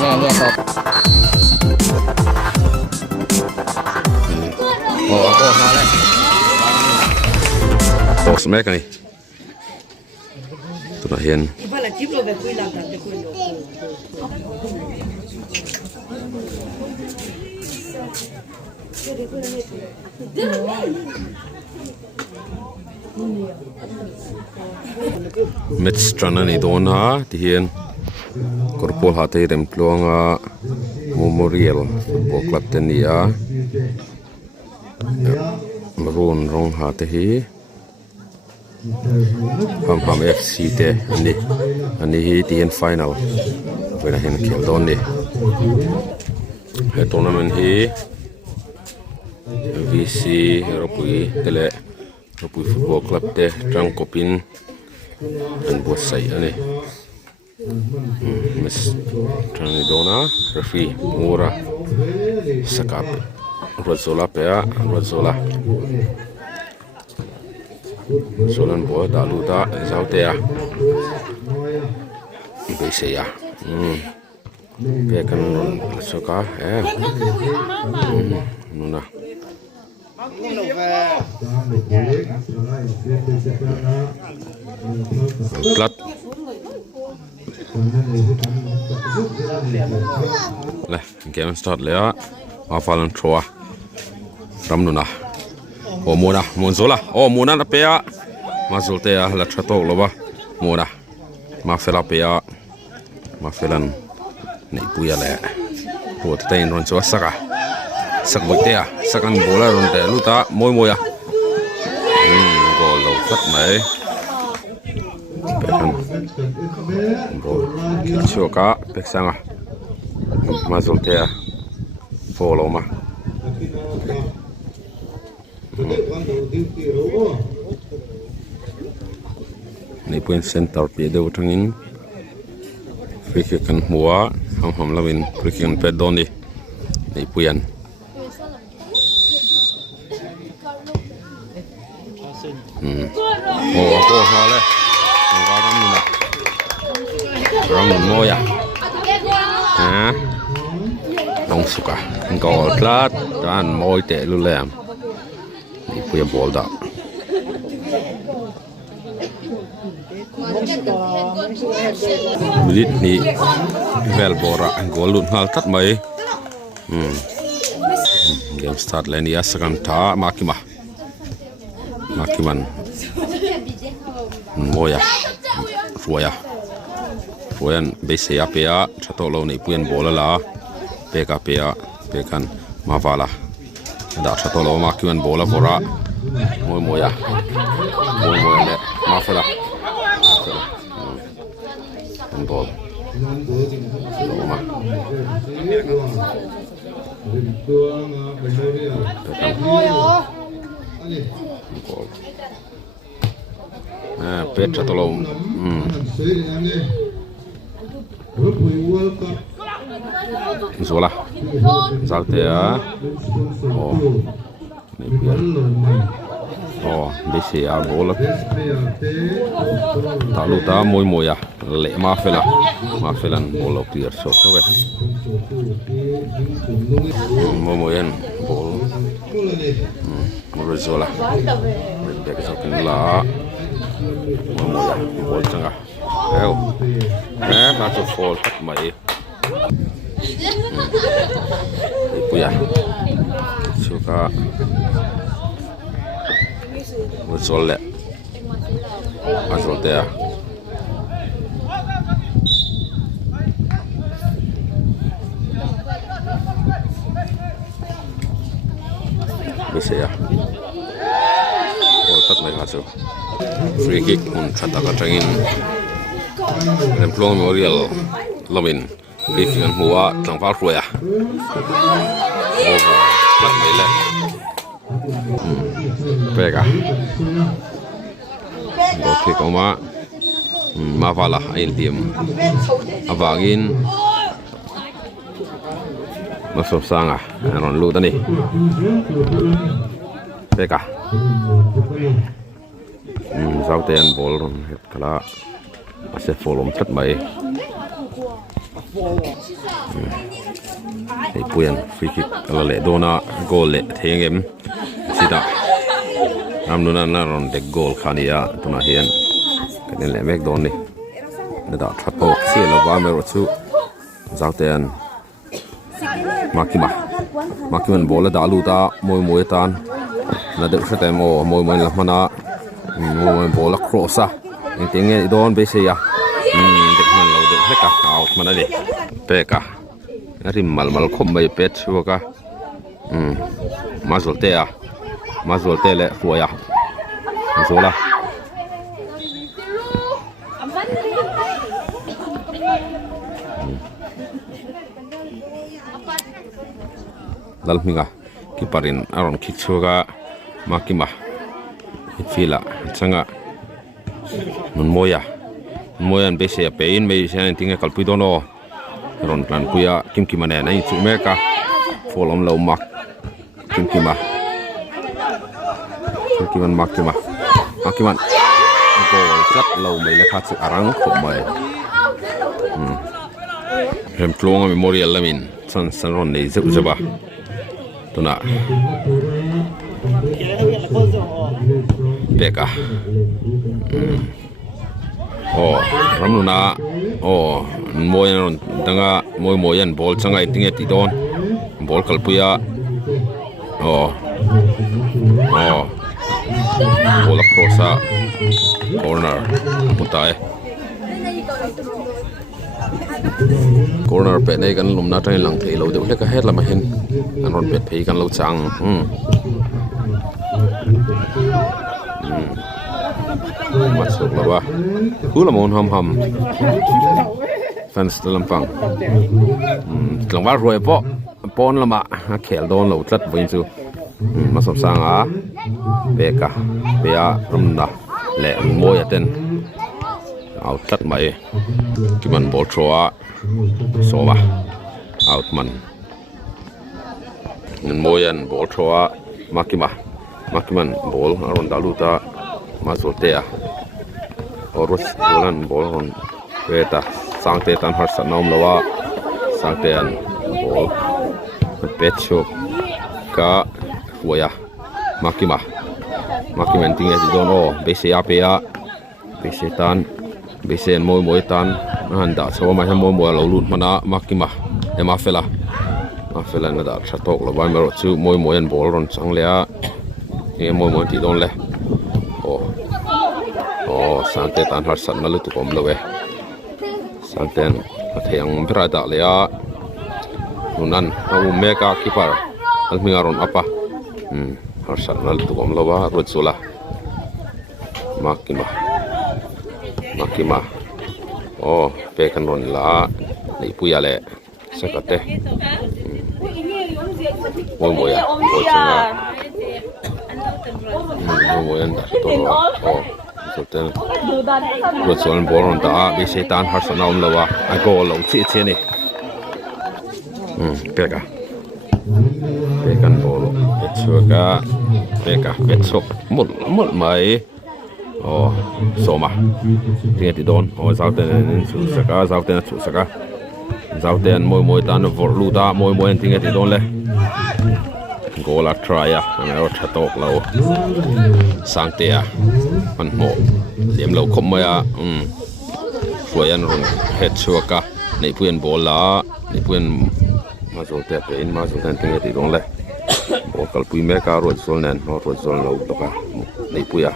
nghe nghe thôi ồ cô hoa đấy box mấy cái này tụi nó hiền Mitch trana ni don ha ti hiền korpol ha te rem tlonga memorial football club te ni a maroon rong ha te hi ham FC te ani hi ti en final vela hen khel don ni he tournament hi VC Rawpui tele Rawpui football club te trang kopin an buat sai ani Miss Trani Dona referee Mura Sakap Razola pea Razola Solan bo dalu ta zaute ya bese ya pe kan soka nuna plat le game start le a falan throa ram nuna o mona monzola o mona na pe a ma zolte a la thatok loba mona ma fela pe a ma felan nei puya le po te in ron chu saka sak boite a sakan bola ron te luta moi moya gol lo khat mai pekan gol choka peksanga ma zolte a follow ma nei point center pe deuh thangin free kick kan hua ham lawin free kick kan pe doni nei puyan ko ha le ga ram moya ha nong suka gol klat dan moi te lu lem nei puyan bol da minit ni vel bora gol lun hal tat mai game start len ya second tha makiman moya ruyan base ya pe a thato lo nei puan bola la peka pe a pekan mavala da thato lo makiman bola bora moya le mafala ball loma Petra tolong Zola salte ya oh ini biar oh besi ya bola tak luta moi ya le mafelan bola clear shot oke moyen bol Zola back sakin la moya bol tengah masuk fall tak mai itu ya suka Zola Zola ya bisa ya oh tak mai hasil free kick un thata ka tangin Remplong Memorial Lomin free kick an huwa tlangwal ruya over tak mai le peka go kick oma mavala ain tim avagin masuk sanga ron lu tani peka sau tên bol ron kala ase folom chat mai ไอ้ปุยนฟรีคิกอะไรเละโดน่าโกลเละเทงเอ็มสิดาทำนู่นนั่นรอนเด็กโกลขานี่อะตัวน่าเฮียนกันนี่แหละแม็กโดนนี่นี่ดาทัดโตเสียแล้วว่าไม่รู้ชูจากเตียนมากิมันโบละดาลูตามวยตานน่าเด็กสเต็มโอมวยละมันอะมวยโบละครอสอะยังเตียงเงี้ยโดนไปเสียเด็กมันเราเด็กเล็กอะเอามันอะไรเป๊กอะริมmalคมไปเป็ดชัวกะมาสุลเตะเละฟัวยะมาสุละลัลมิงะกิปารินอารอนคิกชัวกะมากิมะฮิตฟิละช่างะมันโมยันเบเซียเปย์นไม่ใช่ทิ้งกับปุยโดโนรอนกันปุยะกิมมันเนี่ยจุเมกะฟอลมเลวมักกิมมันมักกิมันโกจัดเลวไม่เล็กขัดสุอารังขบไม่เห็นพลวงมีโมเรียลละมินสันรอนนี่จะบ้าตัวน่ะเบกะโอ้รำนุนะโอ้มวยนั่นตั้งแต่มวยยันบอลจังไงติ้งติดโดนบอลคัลปุยะโอ้บอลครอสคอร์เนอร์มุตายคอร์เนอร์เป็ดได้กันลุมนัดในหลังเทเราเดี๋ยวเล็กก็เฮ็ดละมาเห็นอันรอนเป็ดเพย์กันเราจังมาสุกแล้ววะคู่ละมุนหอมแฟนสลัมฟังกลางว่ารวยปอนละมาเขลโดนเราจัดวิ่งสู่มาสมสังเบกะเบียรุ่มดาเละมวยเต้นเอาจัดมากิมันบอลชัวโซมาเอามันมวยยันบอลชัวมากิมันบอลอารอนดาลูตามาสุดเตะอรุษบุลันบอลคนเวต้าสังเตตันหัดสนามละว่าสังเตนบอลเป็ดชุกกะหัวยามากิมันทิ้งที่โดนเบเซียเปียเบเซตันเบเซนมวยตันนั่นด่าสวมาให้มวยเราลุ้นมันนะมากิมามาเฟล่านั่นด่าชัดโตกละวันไม่รู้ชื่อมวยอันบอลรอนสังเลยนี่มวยที่โดนเลยสังเตตันหัดสันมาลุตุกอมเลยสังเตนเทียงพระดาเลยนู่นนั่นเอาเมกาคิปาร์อันมีอารมณ์apaหัดสันมาลุตุกอมเลยว่ารุดสุละมากิมาเปกันรอนละนี่ปุยอะไรสักเตะมวยจังมวยอันดับตัวรถส่วนบอลรอนตาบิเซตันฮัสนามเลวะไอโกลงชี้นี่เปกันบอลชัวกะเป็ดชกหมดไหมโซมาเรียนที่โดนสาวเตนสุสกามวยตานวอลลูตามวยทิ้งที่โดนเลยโกลาทรายอันนี้เราชัดโตกเราสังเตียมันโมเลี้ยมเราคมมาสวยอันรุ่งเฮ็ดชัวกะในเพื่อนบอลละในเพื่อนมาโซเตเป็นมาโซเตนทิ้งที่ตรงเลยโอ้กัลปุยเมการวดโซลนั่นรวดโซลเราตกะในปุย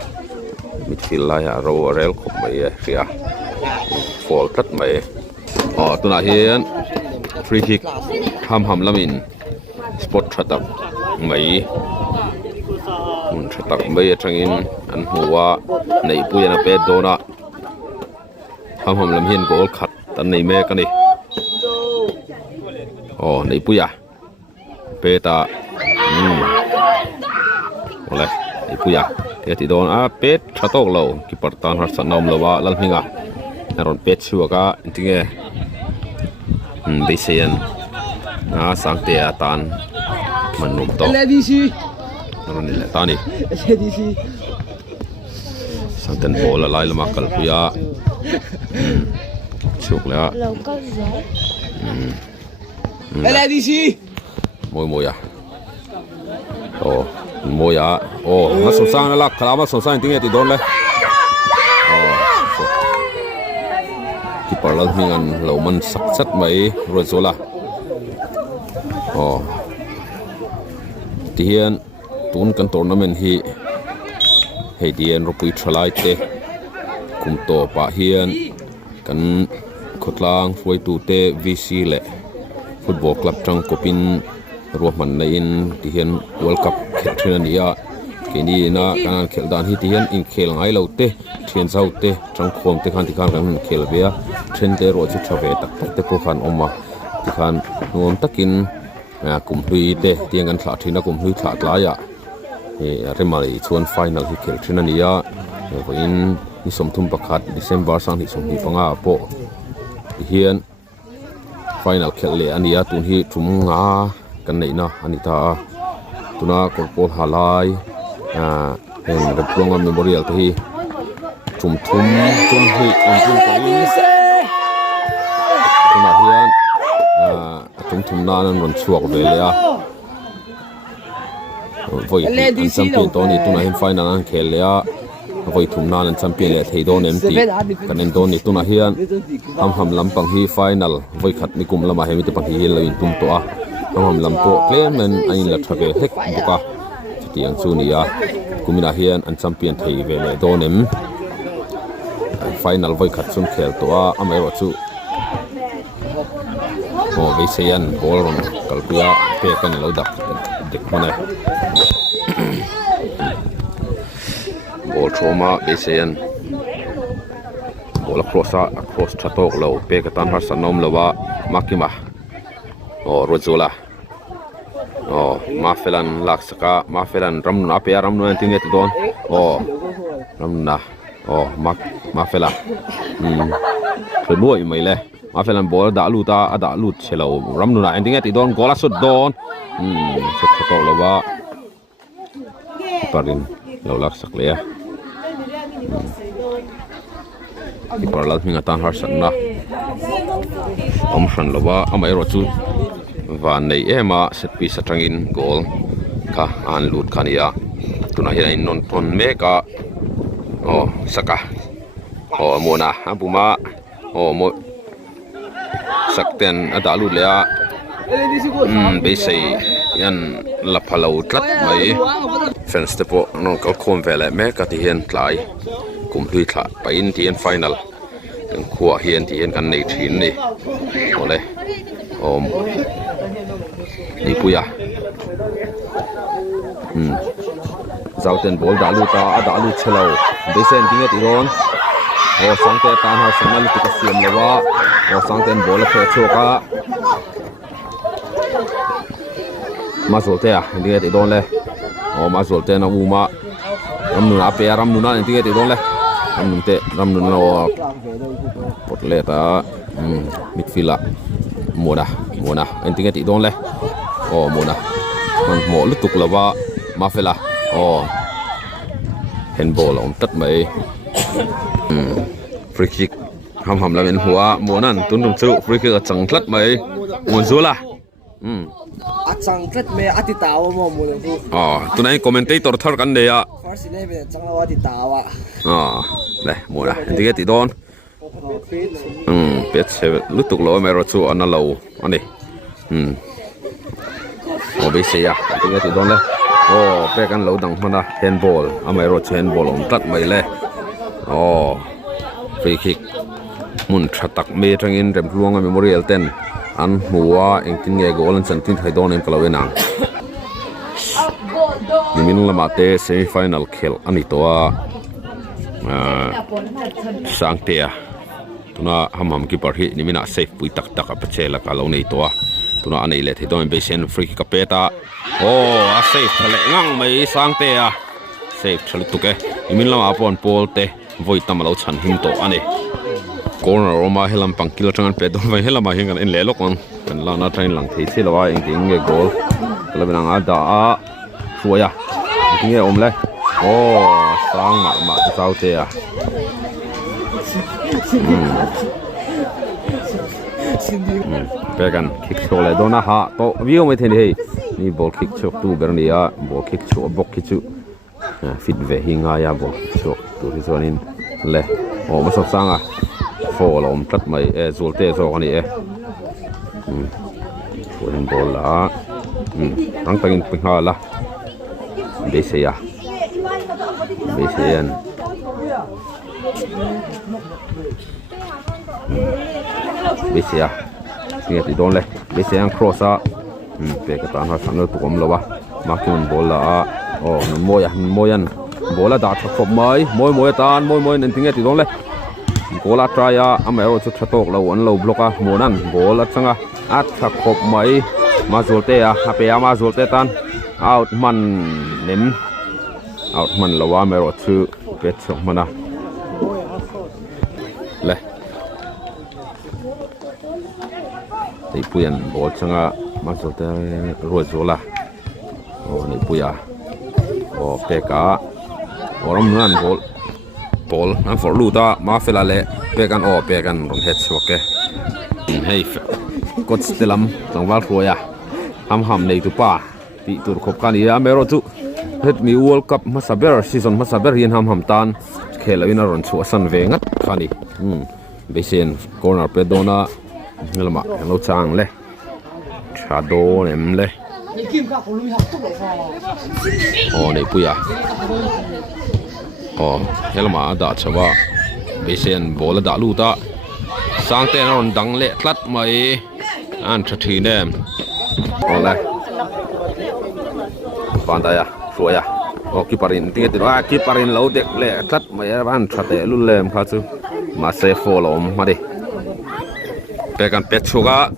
มิดฟิลไลเราเรลคมมาเสียฟอลตัดมาตัวน่าเห็นฟรีคิกทำละมินสปอตชัดตักไม่ชัดตักไม่จังอินอันหัวในปุยนับเป็ดโดนะทำละมินโกลขัดตันในเมกันนี่ในปุยเป็ดอะไรในปุยเดี๋ยวที่โดนเป็ดชัดโตกเรากิปตันหัดสนามเราว่าลัลมิงะนรอนเป็ดชัวกะจริงๆดิเซียนสังเตียตันมันนุ่มโตนั่นนี่แหละตานี่สังเตียนโบละลายละมักกัลปุยะชุกแล้ว Đây đi xí. Môi à. Môi à. Nó sổ sang nó lạc, khá mà sổ sang tiếng thì đón đấy. Keeper lần mình ăn lâu man sắc chất mấy rồi số là. Thì hiện tuần kan tournament hi hei dian Rawpui thalai te kum to pa hian kan khotlang foi tu te VC le football club tang kopin ruaman na in ti hian World Cup khel thina nia kini na kan khel dan hi ti hian in khel ngai lo te thian zau te tang khom te khan ti khan kan khel bia thren te ro chu thave tak tak te po khan oma ti khan nuam takin kum hlui te tiang kan thla thina kum hlui thla tlaya remali chuan final hi khel thina nia in ni somthum pakhat December sang ni som hi panga po hian final khel le ania tun hi thum nga kan nei na anita tuna korpol halai en replonga memorial te hi thum hi ampun ko in tuna hian thum na nan ron chuak ve le a voi an champion to ni tuna hin final an khel le a voi thum na an champion le thei don em ti kan en don ni tuna hian ham lampang hi final voi khat ni kum lama hemi te pang hi lo in tum to a ham lampo claim men ain la thave hek buka tiang chu ni a kumina hian an champion thei ve le don em final voi khat chun khel to a amai ro chu ve seyan ball ron kalpia pe kan lo dak dik mane ball trauma ve seyan ball across chatok lo pe ka tan har sanom lowa makima rozola mafelan laksaka mafelan ramna pe ramnu antinget don ramna mafela kedua mai le mafelan ball da luta ada lut chelo ramnu na antinget don gola sut don sut chatok lowa parin lo laksak le keeper lat minga tan har sanna omshan lowa amai ro chu van nei ema set piece atangin goal ka an lut khania tuna hian non ton meka saka mona abuma mo sakten ada lut le a be sei yan la phalo tlat mai fans te po non kal khom vele me ka ti hian tlai kum hlui thla pa in ti en final kan khuwa hian ti en kan nei thin ni ole ni puya zauten bol da luta ada lu chelo desen dinge ti ron sangte tan ha sangal ti ka siam lewa sangten bol khe choka mazolte a dinge ti don le mazolte na uma ramnu na pe ramnu na dinge ti don le ramnu na potleta midfielder mona dinge ti don le mona man mo lutuk lawa mafela handball tat mai free kick ham la men huwa monan tunrum chu free kick achang tlat mai monzula achang tlat me atitawa mo tu tunai commentator thar kan de ya first 11 changlawa atitawa le mona dinge ti don pet se lutuk lo mai ro chu analo ani be se ya dinge ti don le pe kan lo dang mana handball amai ro handball tat mai le free kick mun thatak me tangin rem luanga memorial ten an huwa engtin nge goal an chantin thai don en kalawena nimin lama te semi final khel ani towa sangtea tuna ham ki parhi nimina safe pui tak tak pa chela kalo nei towa tuna anei le thai don be sen free kick peta a safe thale ngang mai sangtea safe thal tuke nimin lama pon polte voi tamalo chan him to ani corner oma helam pangkil changan pe don vai helama hingan en lelok on kan la na train lang thei chilawa engting nge goal kalabinang ada a suaya nge omle sang ma tau te a เพื่อกันคิกโชว์เลยโดนนะฮะโตวิวไม่เท่นี่นี่บอลคิกโชว์ตู้เบอร์นี้อ่ะบอลคิกโชว์บล็อกคิกโชว์ฟิตเวหิงอ่ะยาบอลคิกโชว์ตู้ที่ส่วนนี้เลยโอ้มาสอบสร้างอ่ะโฟล์อมตัดไม่ซูลเตโซกันนี่ส่วนบอลละตั้งแต่เป็นข้าละเบสเซียเบสเซียนเบสเซียสิ่งที่โดนเลยเบสเซียนครอสอ่ะเพื่อการหาสัญญาณตัวผมแล้ววะมาคินบอลละโอ้มันมวยบอลละดาดขบมวยตานมวยนั่นสิ่งที่โดนเลยบอลละทรายอ่ะอเมริกาชุดโตกเราอันเราบล็อกอ่ะมวยนั่นบอลละจังอ่ะอัดขบมาสูเตะฮะเปียมาสูเตะตันเอามันเน้นเอามันละว่าไม่รอดชื่อเป็ดสองมันนะเลยตีปุยนบอลช่างมาสูเตะรวยสุดละโอ้นี่ปุยโอ้เปกะโอ้รำนั่นบอลนั่นฟอร์ลูต้ามาเฟลาเล่เปกันโอ้เปกันรองเฮดสวกเกเฮ้ยกดสเตลัมต้องวัลฟัวยทำในตัวป่าที่ตัวขบกันนี่เมโรตุเฮ็ดมีWorld Cupมาสับเบอร์ซีซั่นมาสับเบอร์ยันทำตานเคลวินารันชัวสันเวงัดคันนี้เบสเซนคอร์เนอร์เปโดน่าเงลมาเราจางเลยชาโดเนี่ยมันเลยโอ้นี่ปุยโอ้เงลมาด่าชาวบ้าเบสเซนบอลด่าลูตาสร้างเต้นรันดังเละทัดไม่อันชัดทีเนี่ยโอ้เลยปันตายสวยโอ้คิปารินที่ติดว่าคิปารินเราเด็กเละทัดไม่บ้านชัดเตลุเล่มครับซูมาเซฟโฟลอมมาดิเพื่อกันเป็ดชัวร์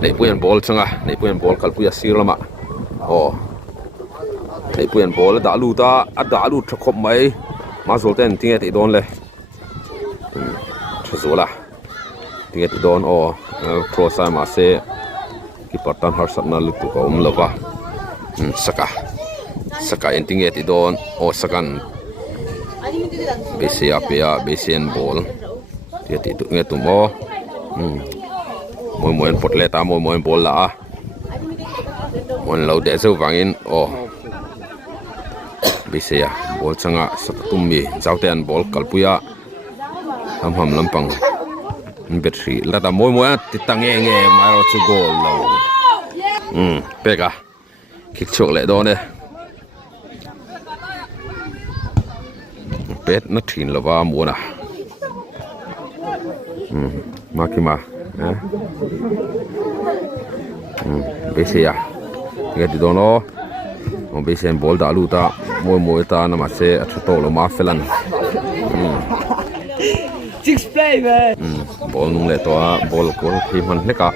ในปุยนบอลช่างในปุยนบอลคัลปุยซีร์ละมาโอ้ในปุยนบอลด่าลูตาด่าลูชักขบไหมมาสุดเต้นที่ติดโดนเลยชัวร์ละที่ติดโดนโอ้โปรไซมาเซคิปาตันฮาร์สันนั่นลุตุกอมเลวะสกาเอ็นติงเอติโดนโอสกันเบสเซียเปียเบสเซียนบอลที่ติดตุเงตุโมมวยปดเลตามวยบอลละมันเราเดซวังอินโอเบสเซียบอลช่างสักตุ่มมีเจ้าเตนบอลกัลปุยะทำลำปังเบ็ดสีแล้วแต่มวยติดตั้งเองมาเราจะโกลเราเป๊กคิกโชกเลยโดนเนี่ยเป็ดนักถิ่นหรือว่าหมูนะมาขึ้นมาเบสเซียเงี้ยที่โดนอ๋อเบสเซียนบอลด่าลูตามวยตานะมาเซอัตโตลมาเฟลันSix play man บอลนุ่งเลยตัวบอลก็ทีมันเล็กอะ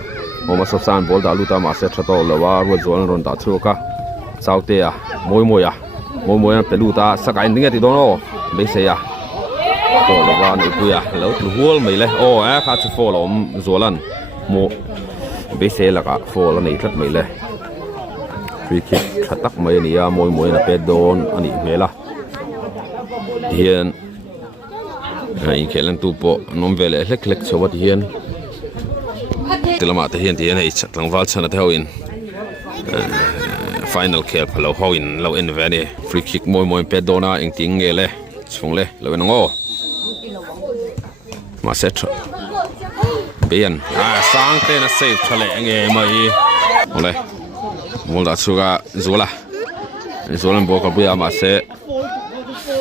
ผมมาสอบสานบอลด่าลูตามาเซชัตโตหรือว่ารัวจวนรอนด่าชัวกะสาวเตะมวยเป็นลูตาสกายนิ่งที่โดนอ๋อเบสเซียตัวหรือว่านี่ปุยแล้วหัวไม่เลยโอ้ข้าจะโฟล์จวนโมเบสเซียแล้วก็โฟล์นี่ทัดไม่เลยฟรีคิกขัดตักไม่เนี่ยมวยนะเป็นโดนอันนี้เวลาเฮียนอีกแค่ลันตูโปน้องเวลเล็กๆชาวบ้านเฮียนที่ละมาที่เฮียนไอ้ชัดหลังวัลชนะเท่าอินfinal เคลพเราเฮาอินเราเอ็นเวนี่ฟรีคิกมวยเป็นโดน่าเองทิ้งเงี้ยเลยช่วงเลยเราเป็นงอมาเซตเบียนสร้างเต้นเซฟทะเลเงี้ยมาอีเอาเลยมูลดัชชูกะจูลันบอกกับพี่อามาเซ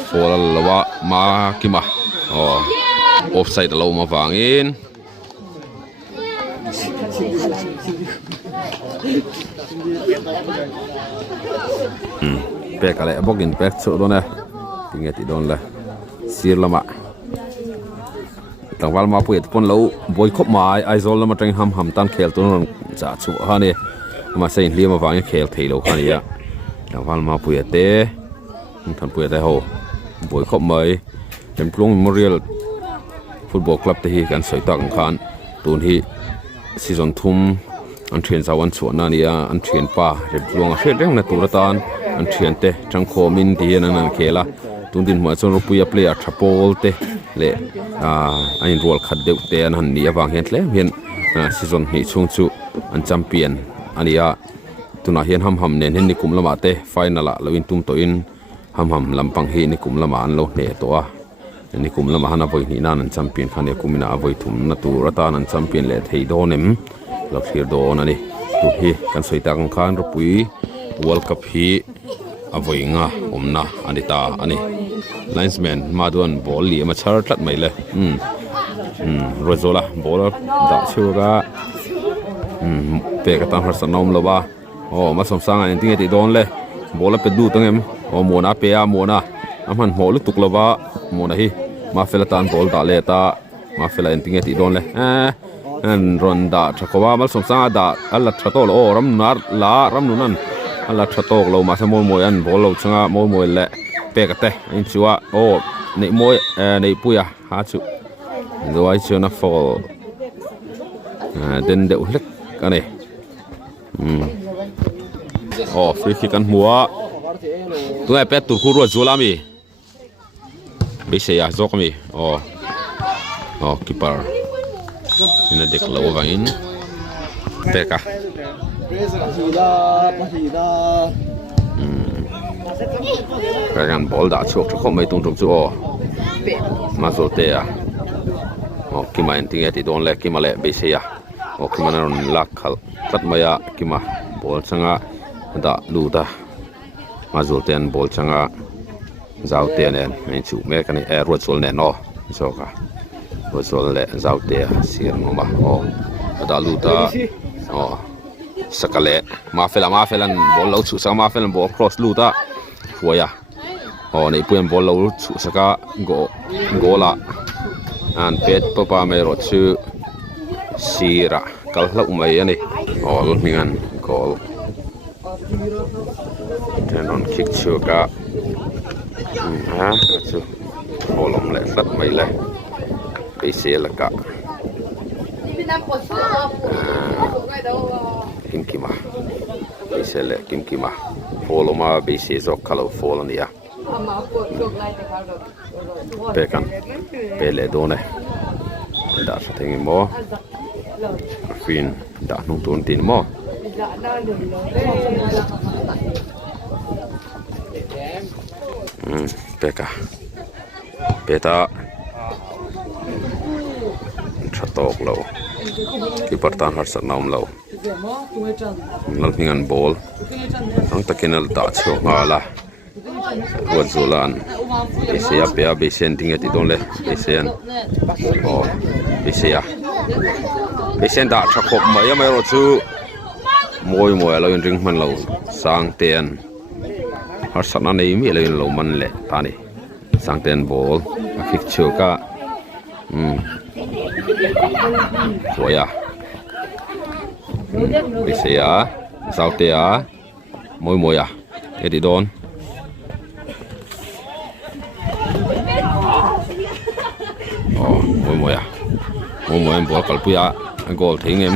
โฟล์ละว่ามาคิมาออฟไซด์เรามาฟังอินเป๊กอะไรบอกกินเป๊กสุดแล้วนะที่เงี้ยที่โดนเลยซีร์ละมาต่างวันมาพูดปนเราบอยคบมาไอโซลมาจังหำตันเคลตัวนั้นจะชัวฮะเนี่ยมาเซ็นเรียมาฟังเคลที่เราฮะเนี่ยต่างวันมาพูดเตะท่านพูดเตะโหบอยคบมาเป็นพลงมอริเอลฟุตบอลคลับที่กันสวยต่างกันตัวที่ซีซั่นทุ่มอันเทรนสาวันส่วนนั่นเนี่ยอันเทรนป่าเรียบร้อยเรื่องนั้นตัวละตานอันเทรนเตะจังโคมินที่นั่นเคละตุนดินหัวจนรูปุยเพลย์ทับโพลเตะเละอันนี้รัวขัดเดือดเตะนั่นนี่บางเห็นเลยเห็น season hi chung chu an champion ania tuna hian ham nen hin ni kum lama te final a loin tum to in ham lampang hi ni kum lama an lo hne to a ni kum lama hana voi ni nan an champion khane kumina voi thum na tu rata an champion le thei do nem lo thir do na ni tu hi kan soita kan khan Rawpui Ualkap hi avoi nga omna anita ani linesman maduan ball li ma char tlat mai le rozola ball da chuga pe ka tan har sanom lo ba ma som sang an ting ti don le ball pe du tangem mona pe a mona amhan ho lu tuk lo ba mona hi ma fela tan ball da le ta ma fela en ting ti don le an ron da thakwa mal som sang da alla thatol ram nar la ram nunan alla thatok lo ma sa moi an ball lo changa moi le pe ka te in chuwa nei moi nei puya ha chu rồi chưa nó fall đến đệu lắc cái này free kick ăn mua tôi pet tu khu rồi zola mi bị xe à zok mi keeper ini dek lawa vangin peka kan ball đã chụp cho không mấy tung trong chỗ mà rồi te à kima enting ti don le kima le besia kima na ron lakhal tat maya kima bol changa da luta mazulten bol changa zauten en men chu me kan e rochol ne no soka rochol le zaute sir no ma da luta sakale mafelan bol lo chu sa mafelan bol cross luta foya nei puan bol lo chu saka gola an pet papa mai ro chu sira kal hlau mai ani all mingan goal turn on kick chu ka chu olom le sat mai le be se la ka kimkima be se le kimkima oloma be se zo kalo folonia pekan pele done da sating mo fin da nung tun tin mo peta chatok lo keeper tan har sanam lo nalhingan ball ang takinal da chu ngala Wazulan Besia pea besen tinggal di dole besen besia besen da chakop mai mai ro chu moi lo ring man lo sang ten har sana nei mi lo lo man le tani sang ten ball kick chu ka soya besia sautea moi ya edi don moi em bol kalpuya goal thing em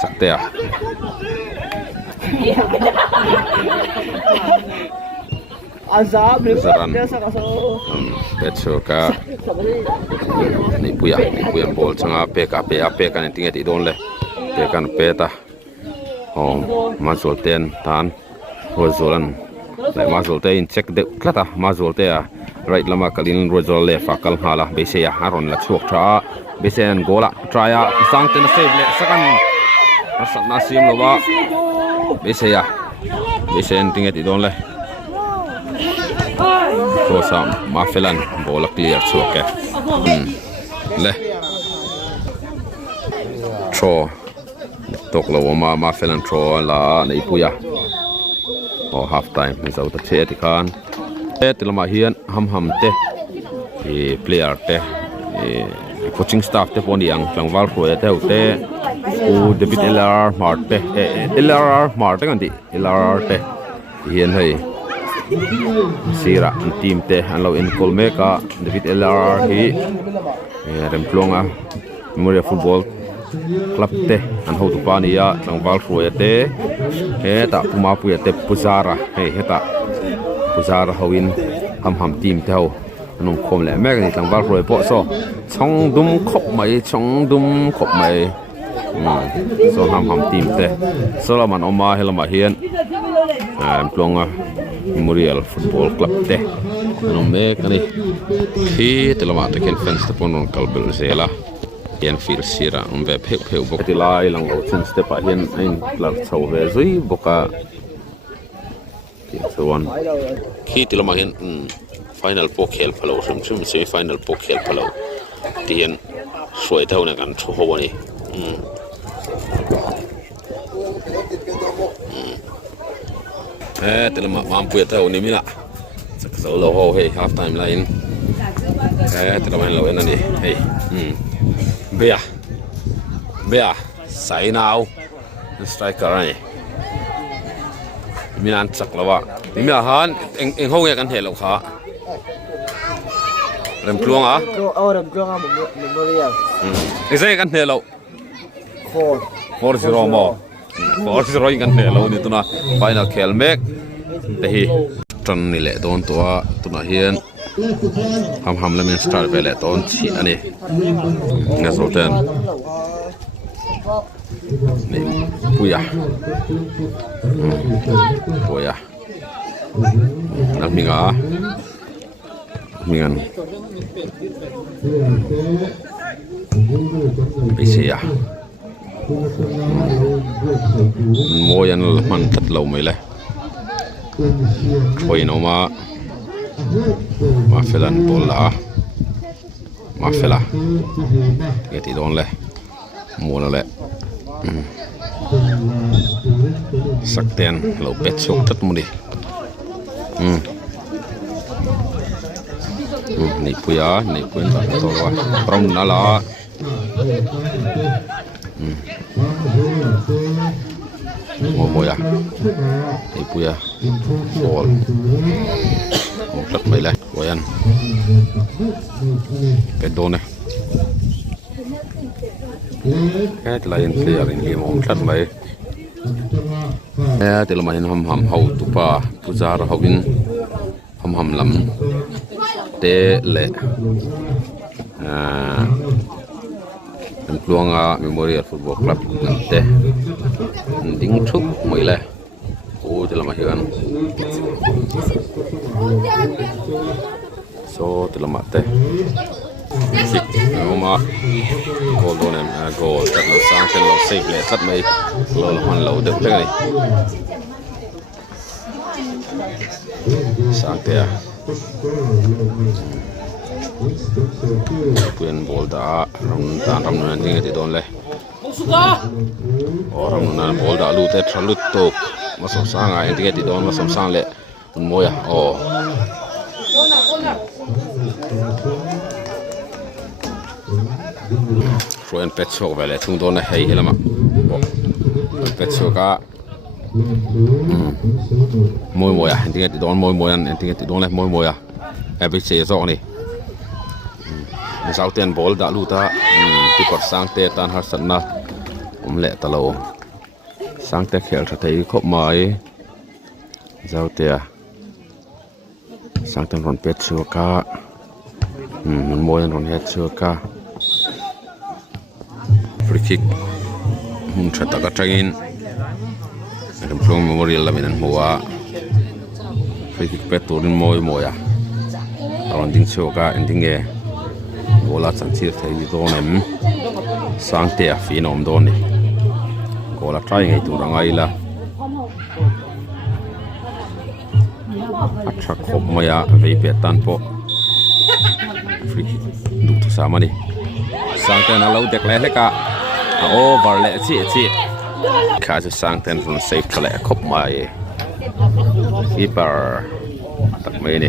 sakte a azab petsoka ni puya bol changa peka kan tinge ti don le pekan peta mazol ten tan rozolan lai mazol te in check de klata mazol te a right lama kalin rozol le fakal hala beseya haron la chok tha besen gola traya sang ten save le sakan asna sim lowa beseya besen tinge ti don le to sam mafelan bola clear choke le tro tok lo mafelan tro la nei puya half time is out the ti kan tilama hian ham te player te coaching staff te pon yang tlangwal khroya te ute David LR Mart kan ti LR te hian hei sira team te an lo in kolmeka David LR hi remplonga Memorial Football Club te an ho tu pania tlangwal khroya te ta puma pu te puzara heta Puzara hawin ham team te ho nung khom le mek ni tlang bal roi po so chong dum khop mai so ham team te so la man oma helama hian plonga Memorial Football Club te nung mek ani hi telama te ken fence te ponon kalbel zela hian field sira ve pheu bok ti lai lang lo chen step a hian ein lar chho ve zui boka ki chuan khi tilama hian final po khel phalo sum semi final po khel phalo tian soi thau na kan thu ho ni tilama mam pu thau ni mina sak zo lo ho hey half time line tilama lo en ani hey Bea sai nào striker này mình ăn chắc là vậy mình han anh không nghe căn hệ lâu khá làm pluông à làm pluông à Memorial cái gì căn hệ lâu 4-0 mà 4-0 căn hệ lâu đi tụi nó final khel mek thì trần này lệ đón tụi nó hiền ham làm mình start về lệ đón chị anh ấy nghe số tiền này puya nak mingan bisi ya moyan man tat lâu mấy lệ thôi nó mà philan bola mà phila cái tí đón lệ mua nó lệ sắc tiền lâu pet xuống thật mua đi này quên rồi tôi qua trong nó là mua à này quên ball một rất mấy lại quên cái đồ này cái lain clear in game on thlat mai telama hin ham ho tupa pujar hogin ham lam te le Pluanga Memorial Football Club te ding thuk mai le o telama hian so telama te Oma goal don em goal that lo sang chen lo save le sat mai lo han lo de ple này sang te quyền ball da ram nan ding ti don le ram nan ball da lu te tralut to ma so sang a ti ti don ma som sang le moya Ruan petso vele tung don hei helama petso ka moi à anh ti don moi anh ti don le moi à every say zo ni sau tiền ball đã luta ti por sang te tan har sanna le talo sang te khel tha thei khop mai zau te sang ten ron petso ka moi ron het so ka free kick chata ka tangin Plong Memorial laminan huwa free kick pe turin moi à aron ding choka ending e gola chanchir thei don em sang te a fi nom don ni gola try ngai tu rangai la acha khop maya vei pe tan po free kick du tu samani sang te na lo dek le ka over le chi khá cho sang ten from safe cho lại khop mai keeper tắc mấy đi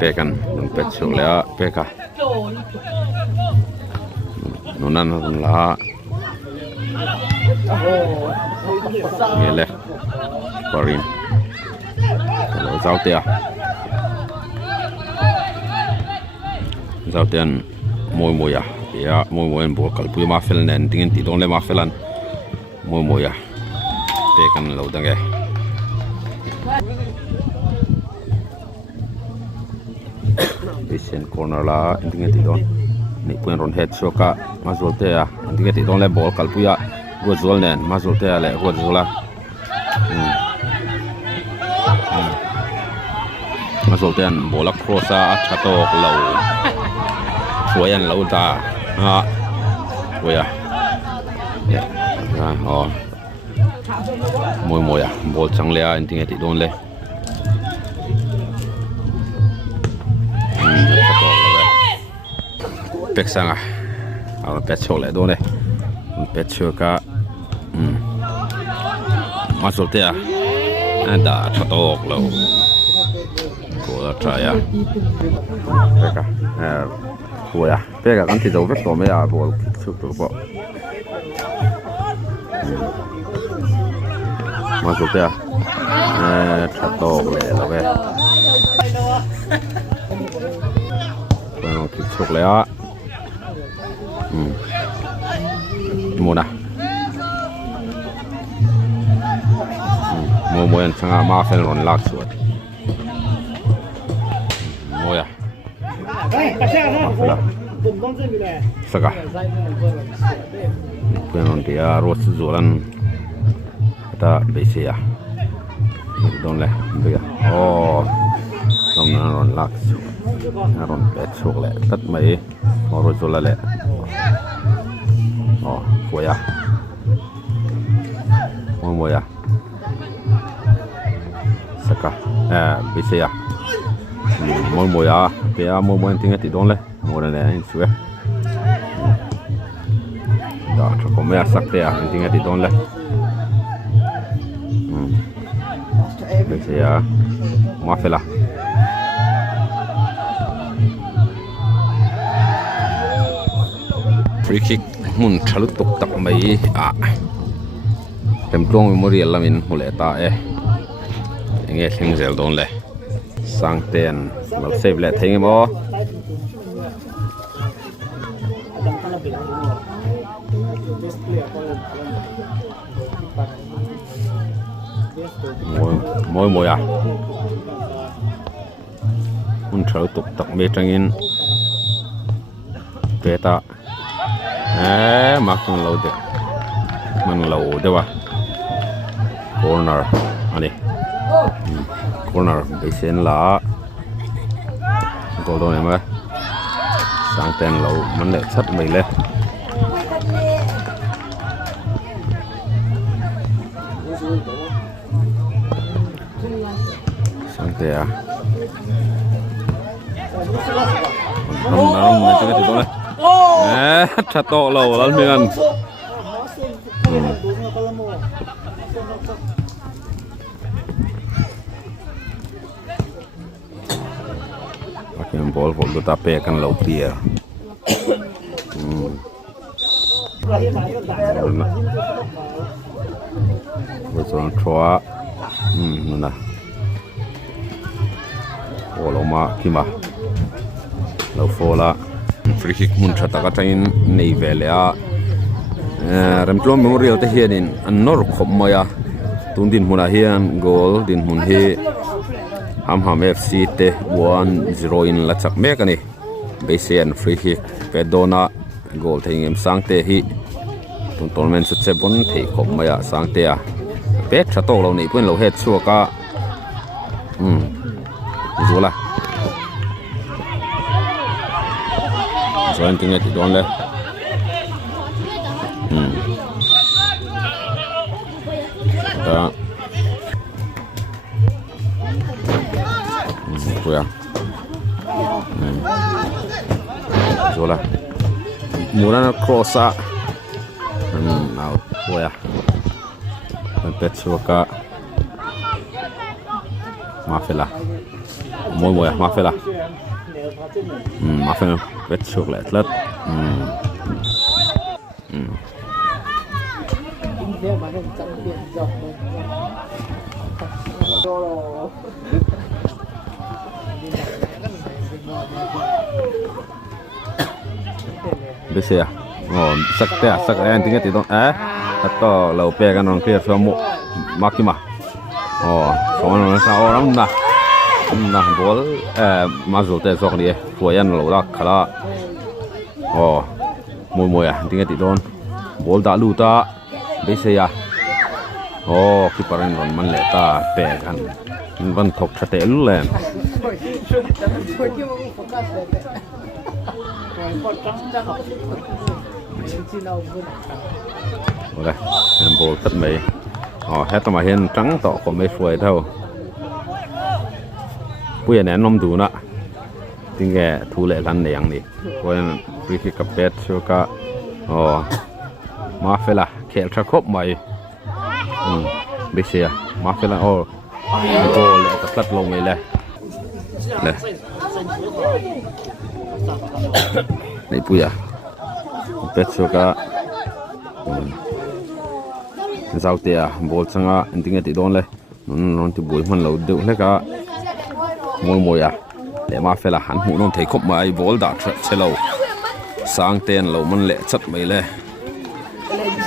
pekan pet xuống lại peka nó năn là nghe lẽ parin lo giao tiền moi à ya moi en bo kal pu ma fel nen tingin ti don le ma felan moi à te kan lo dang e Isen corner la intinge ti don ni puen ron head shoka mazulte a intinge ti don le ball kalpuya ruazol nen mazulte a le ruazola mazulte an bola crossa a thatok lo chuayan lo da a chuya ya oh moi à ball chang le a intinge ti don le pek sanga ala pet chok le do ne pet chok ka ma sol te a anda thatok lo ko la traya peka ko ya peka kan ti do vek to me a bol chuk to ko ma sol te a thatok le lo ve kích chụp lại á, mua nè, mua anh sang mà phải còn lạc suốt, mua à, saka, phải còn thì rốt rồi anh, ta bị gì à, đông lại, bây giờ, đông nó còn lạc suốt. Ron pet chok le tat mai oro zola le koya moya saka bisaya moya pe a mo tinga ti don le mo ne in suwe da ko me sakte a tinga ti don le bisaya mafela free kick mun chalu tok tak mai a templong memorial lamin hule ta nge thing zel don le sang ten lo save le thing mo moi à mun chalu tok tak me tangin beta mak man lâu dewa corner ani corner besen la goldo này mà sang ten lâu man le sat mai le sang te à nó cái gì đó thật to lâu lắm mình ăn pakai bol bol tapi akan lauk dia betul tua mana boloma kima lau fola free kick mun thata ka tain nei velea remplom memorial te hianin an nor khom maya tundin huna hian goal din hun hi ham fc te 1-0 in la chak mek ani basian free kick pedona goal thengem sangte hi tournament su che bon thei khom maya sangte a pe thatok lo nei puen lo het chuaka zola Soalnya tinggal di don le, ya, zola, murah crossa, out, ya, pet suka, mafela, mau ya mafela. Maafin pet chocolate let bisa ya sak intinya itu atau lau pegan orang clear semua makimah Xong rồi sao lắm nè bol mà rồi tới giọt đi phơi ăn lâu lắm khá là mùi à tiếng cái đòn bol đã lù ta bây giờ keeper anh còn mình lệ ta bè gan vẫn thọc chặt té lù lên đây em bol tất mấy hết tầm hiện trắng tỏ của mấy phơi thôi bây giờ ném nôm đủ nè tiếng cái thu lệ lăn nèng đi quên free kick cặp bet cho cả mà phải là kẹt chắc khóc mày bây giờ mà phải là lệ tập lật lông mày này này bây giờ bet cho cả giao tiền bol sang à tiếng cái đòn này nó thì buổi mình lâu được hết cả mùi à để mà phải là hắn hụ nó thấy khóc mày bol đã chơi lâu sang tên lâu mình lệ chất mày lệ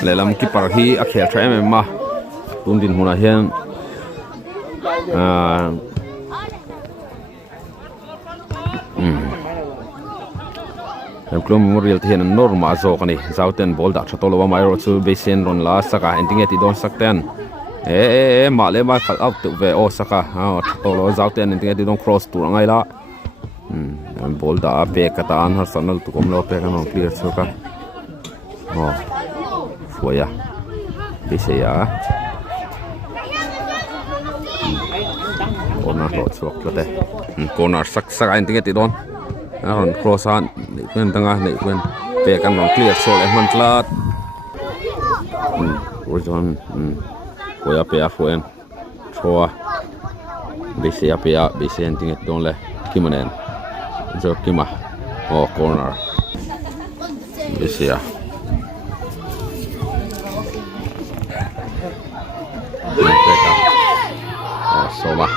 làm cái par hi akhel trai em mà tung tin huna hiền em klum memorial thian norma zo kani zauten bol da chatolo mai ro chu besen ron la saka ending ti don sakten ma le ma khal out tu ve o saka chatolo zauten ending ti don cross tur ngai la bol da pe katan har sanal tu kom lo pe kan clear choka foya bisaya corner lo chok lo te corner sak ending ti don ron cross an nen tanga nei wen pe kan ron clear so le man tlat rozon foya pe a foen choa bisaya pe a bisen ting don le kimanen jo kima corner bisaya sova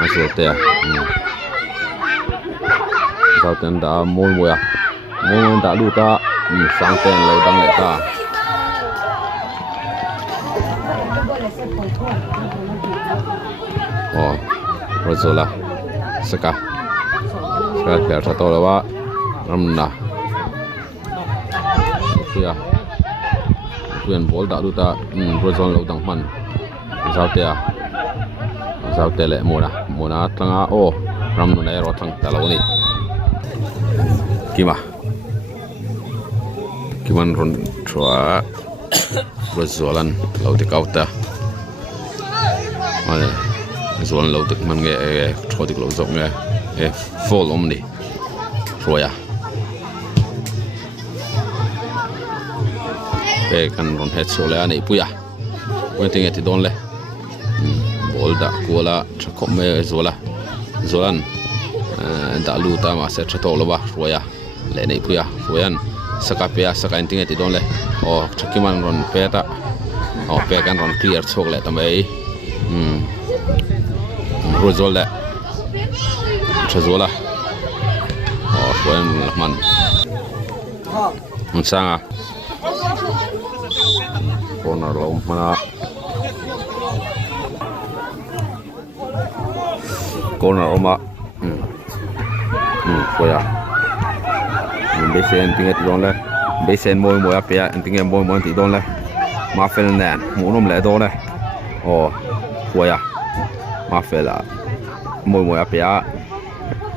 masuk te sau tên đã môi đã đủ ta sang tên lâu đăng lệ ta rồi rồi là saka kẹo cho tôi là ba năm nè kia quyền bol đã đủ ta rồi rồi lâu đăng man sau tên lệ mùa na tăng ram này rồi thằng ta lâu nè kiman ron chua rozolan lau tik auta ale zolan lau tik man nge chua tik lau zok nge fall om ni roya pe kan ron het so le ani puya wen ting eti don le bol da kola chakom me zolan da lu ta ma se chato lo ba roya le nei puya foyan saka pia saka inting ti don le chakiman ron pe ta pe kan ron clear chok le tamai rozol le chazola foyan man sanga corner lo mana corner oma foya besen tinget don le besen môi apia tinget môi ti don le ma fel nan mu nom le do le foya ma fel a môi apia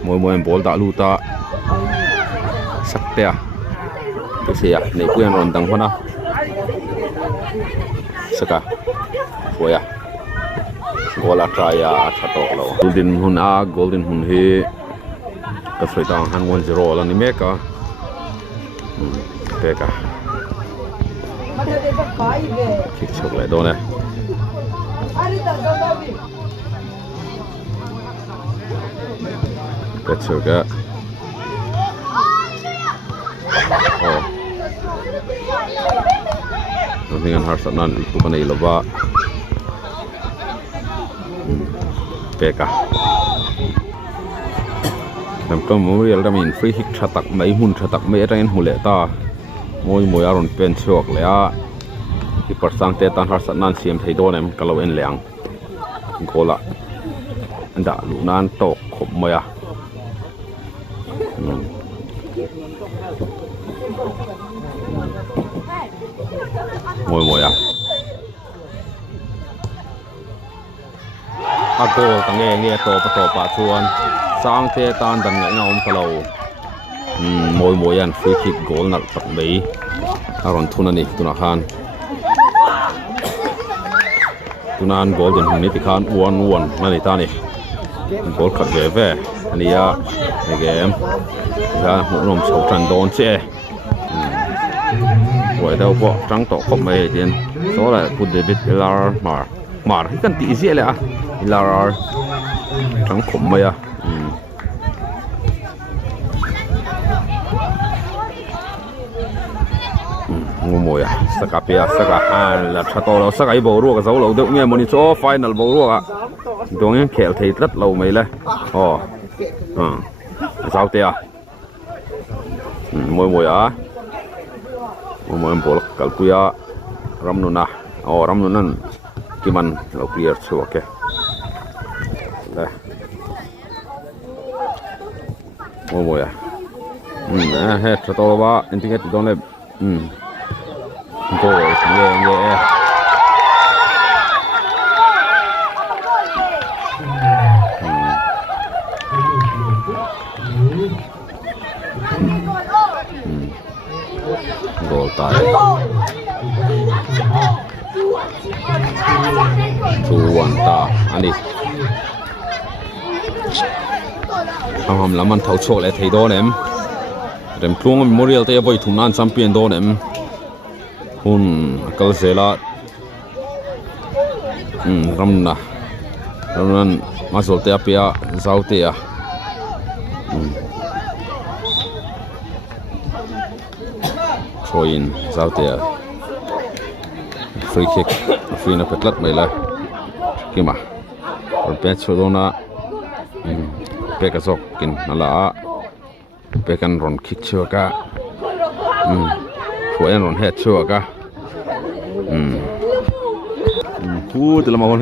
môi bol da lu ta sakte sia nei puan ron dang hona saka foya gola traya chato lo golden hun hi ka free tang han 1-0 la ni meka peka kick chok lại do này bet chok ga dengan harus nan itu kan iloba peka làm công mới là mình free hit chặt tắc mấy trang hule ta môi aron pen chuộc lẽ cái part sang te tan har san nan sim thei don em kalau en leng gola da lu nan tok khop maya moi à goal tang nghe to pa chuan sang te tan dan ngai na om kalo moi an free kick goal nal tak mei aron thuna ni tuna khan tunan goal den ni ti khan 1-1 na ni ta ni goal khat ve ania game ga mo nom so tran don che rồi đâu có trắng tỏ không mấy tiền số là put David Lar mà cái cần tí gì lại Lar trắng không mấy ngô mồi sakapia là cha to là sakai bầu ruộng dấu lâu được nghe một số final bầu ruộng đúng những kẹo thì rất lâu mấy lên sao thế mồi mo bol kalkuya ramnuna ramnunan kiman lo clear chuake le mo ya he chato ba intiget don le go ye goal tie 2-1 ta anh đi hầm làm ăn thấu chỗ lại thấy đó nè em kluông memorial te voi thùng nan champion đó nè hun kal zela ramna ramnan mazol te apia zaute a in sao thì free kick free na petlat mai la kima or pet chodona peka sok kin nala pekan ron kick chuaka fuan ron head chuaka hu tela ma hon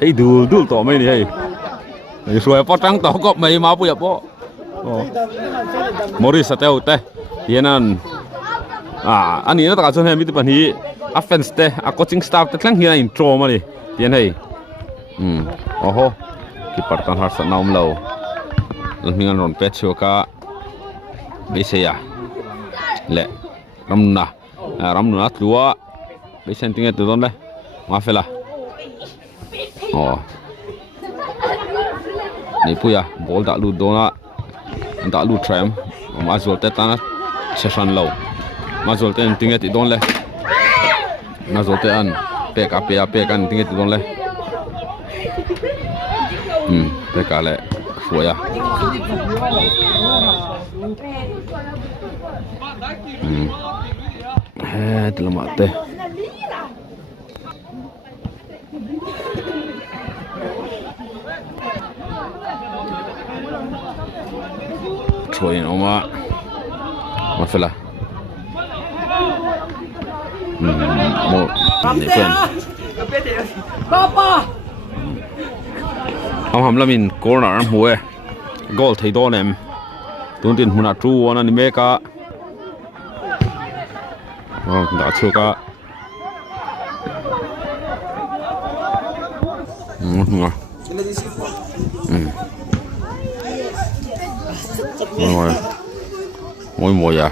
hey dul to mai ni hey ni suai po tang to kop mai ma pu ya po Morris ateu te yenan anh ấy nó tạo cho nên biết bản hi offense te coaching staff te tlang hian intro ma ni tian hei oho keeper tan har sa naum lo lmingan ron pet choka beseya le ramna tlua be senting et don le ma fela ni puya ball da lu dona da lu tram ma zol te tan session low mazol ten tinget ti don le mazol te an pe kan tinget ti don le pe ka le fuya telamate troin oma mafela ni fen papa ham lamin corner muwe goal thei don em tuntin huna tu ona ni meka da chuka moi ya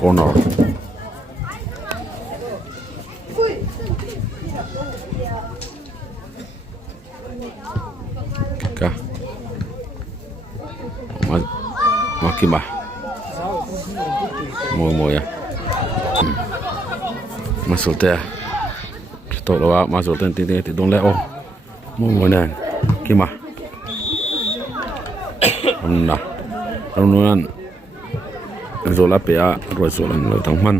corner ka makima moi ya masulta to lo masulta ti don le o moi nan kima nuan zola pe a roi zolan lo tang man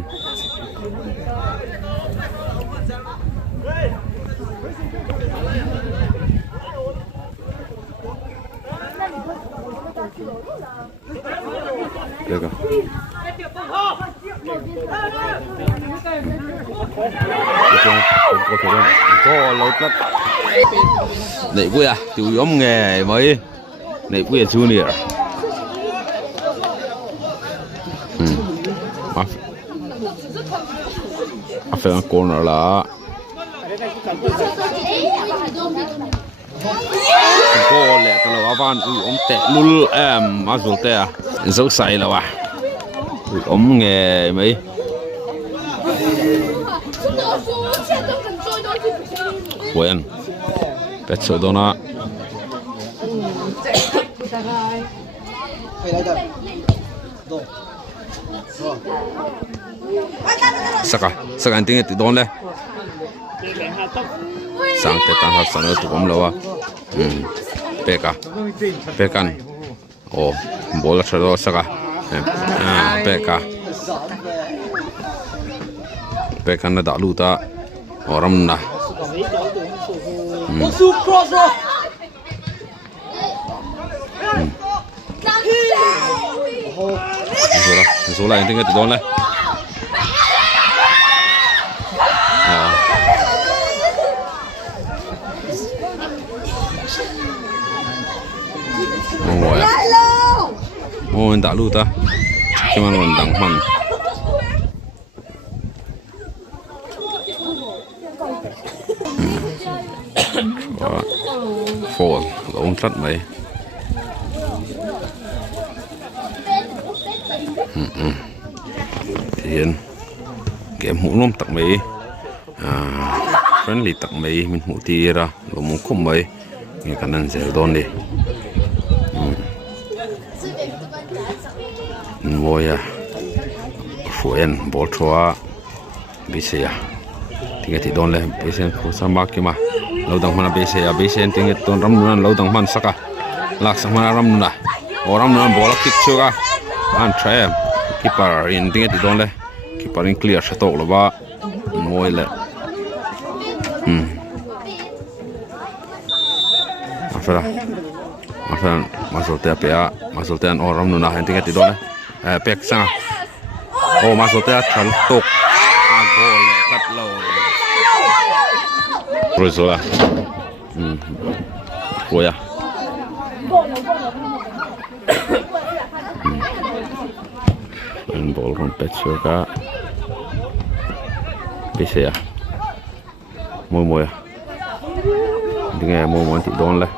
kega có thể có lâu lắm này vui à tiểu nhóm nghề mới này vui junior phải ăn corner là cô lẽ tao là van ông tệ lul em mà rồi tệ dấu sai là wa ông nghe mấy quen bet số đó na saka anh tiếng thì đón đấy sang tết tan học sản tụ om lawa pekan o bola chado saka pekan na dalu ta oram na Zola anh tiếng thì đón đấy ngồi à ngồi đã luôn ta khi mà còn đằng mặn phổ ông rất mấy hiện game hũ nôm tặng mấy friendly tặng mấy mình hũ tì ra lo muốn không mấy nghe cái năng dễ đón đi ngồi à phuen ball throw bị xe à tiếng thì đón lên bị xe phụ sa mắc kia mà lâu đằng mana bị xe tiếng đón ram nuan lâu đằng man saka lak sang mana ram nuan ram nuan ball kick chuka an try keeper in tiếng thì đón lên keeper in clear shot lo ba ngồi lên after masultea pea masultean oram nuan hen tiếng thì đón lên pek sang masultea chal tok gol kat low Rozola Goya ball rompet suka bisa ya mau ya dengan mau ti don lah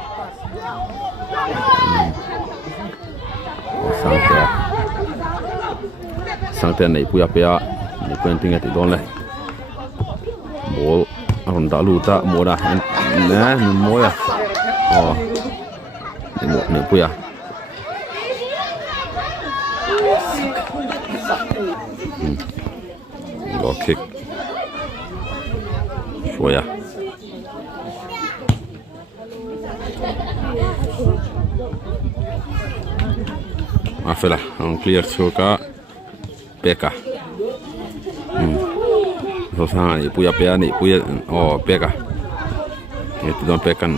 sang này puya pea ni penting ti don lah ball orang dalu tak mudah nah ni moya ni puya low kick Goya afela on clear suka peka Rosa ipuya pea ni ipuya peka itu don pekan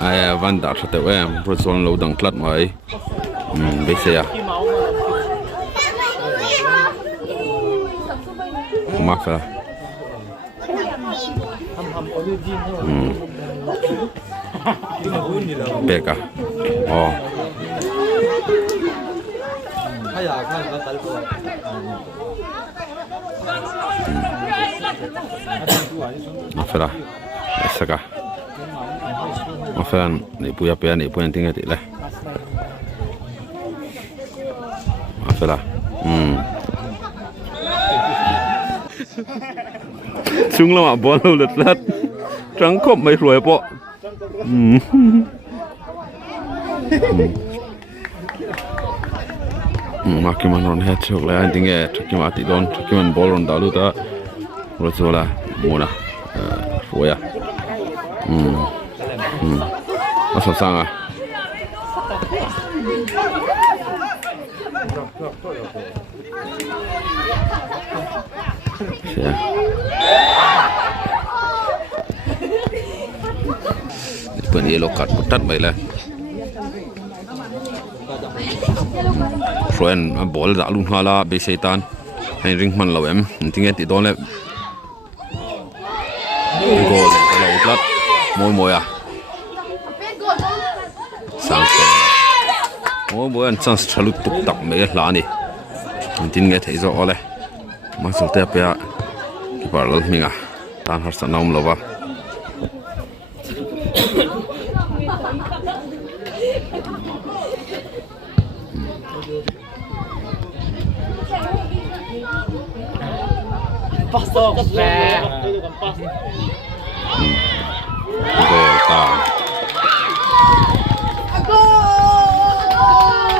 ai vandar sa tewe proson lo dang klat mai bese ya mafela peka Mafela saka Mafela ni puya pea ni puya tinggal ti lah Mafela chung lama bol lat trắng khop mấy ruồi po makiman on head chok la tinggal chakimati don chakiman bol on dalu ta Rozola muna Goya masuk sang ya pun yellow card putat mai lah Friend bol dah lun hala be setan hay ring man lâu em tiếng thì đó là goal lâu lắm mỗi à sáng mỗi anh chance chalut tục tắc mấy lá này tiếng nghe thấy rõ đấy mà số tiền bia cái bảo lớn mình à tan hết sản nông lâu à Pasok pe. Goal ta.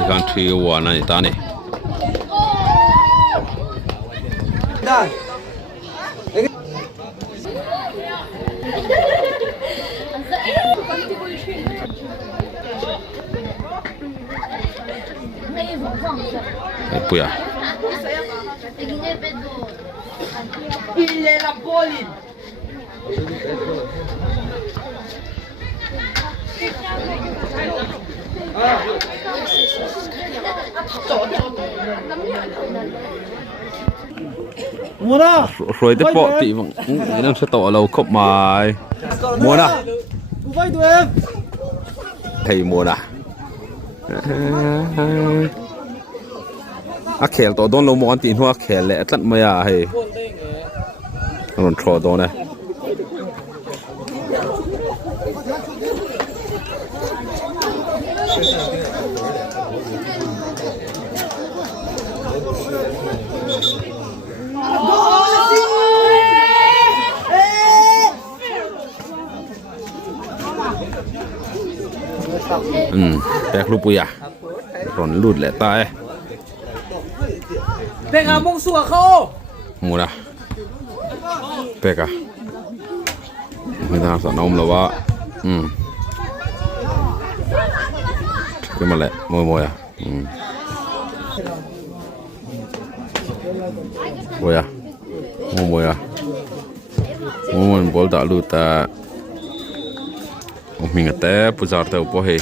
Ikan 3-1 này ta này. Đây. Rawpui à. Il est la police. Mua đó. Rồi tới bộ tỷ vọng đang sẽ tổ lâu khóc mày. Mua nào. Vay tụi em. Thầy mua nào. Khel to don lo mo an tin hoa khel le tlat maya he ron thro do ne Pek Rawpui à ron lút le ta Pek mong sủa khô. Mua nào. Pek à. Người ta sản ông là vợ. Cái mà lẹ môi à. Môi à. Môi à. Môi bol đã lụt ta. Mình ở té pujar tàu po he.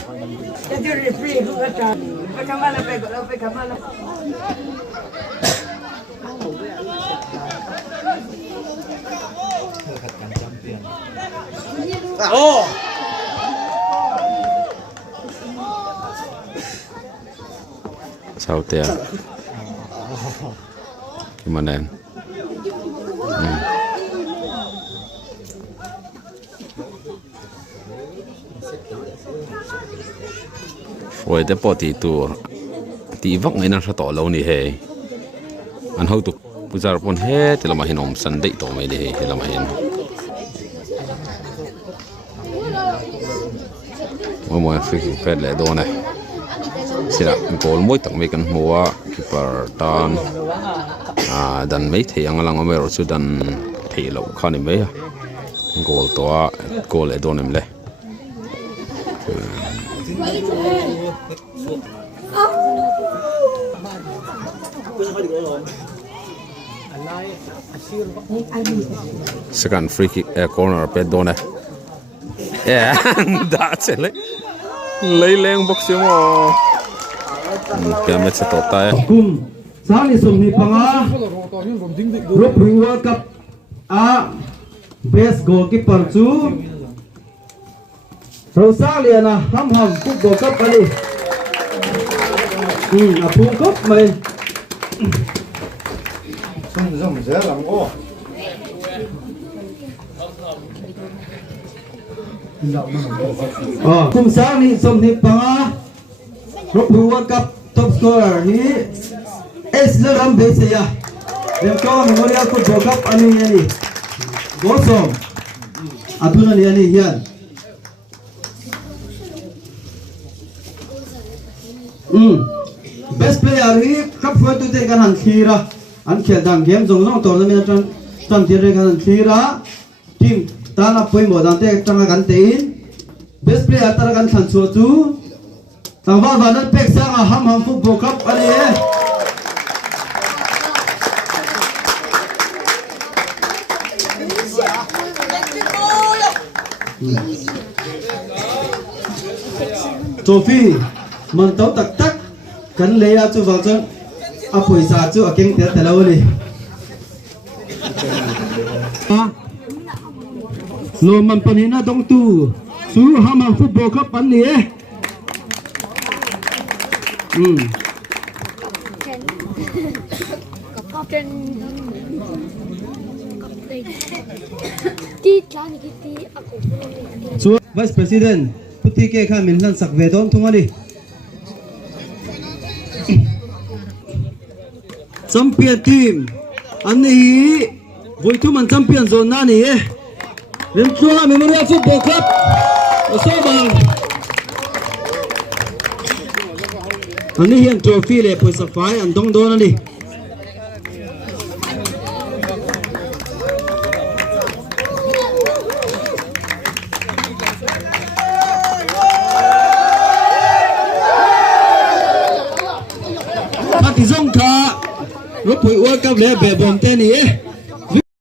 Oh. Sao thế? Gimana? Ôi, để bỏ thì vắt ngay năng sao lâu nè he. Anh hậu tục bây giờ bọn hết thì làm mà hiện ông sân đấy tổ mày đi thì làm mà hiện. Mỗi free kick phết lệ đồ này. Xí là goal mỗi tặng mấy cái mua keeper tan dan mấy thì anh lang ở rồi dan thì lâu khá nên mấy goal to goal lệ đồ này lệ. Second free kick corner pe đồ này. Yeah, that's it. Lấy lên box mo. Cái match sẽ tốt tay. Cùng sáng nay sum ni panga. Rawpui Ualkap best goalkeeper chu. Rồi sáng liền ham cúp World Cup ali. Phung cúp mày. Không dễ lắm cô. Cùng sáng nay sum ni panga. Rawpui Ualkap top scorer hi Esleram Beseya. Dem ko memorial ko World Cup ani. Gosong. Aduna ni ani hian. Best player hi cup for today kan han khira. An khel dang game jong tournament tan dire kan khira. Team tana poi mo dan te tanga kan te in. Best player tar kan than chu. Tang va va nan pek sang ham football cup ani e. Trophy man tau tak tak kan leya chu wa chon a poisa chu a keng te lo ni โลมันปนินะตรงตู้สู้หามาฟุตบอลครับปันนี่ส่วน Vice President พุทธิเกข้ามินลันสักเวดอนทุ่งอะไรแชมเปี้ยนทีมอันนี้วุ้ยทุ่มันแชมเปี้ยนโซนนั่นนี่เรียนชัวร์เมมโมเรียลฟุตบอลครับโอโซบังอันนี้เห็นโทรฟี่เลยผู้สักไฟอันต้องโดนอันนี้มาที่ส่งท่ารถปุ๋ยอ้วนกับเล่แบบบอมเต้นี่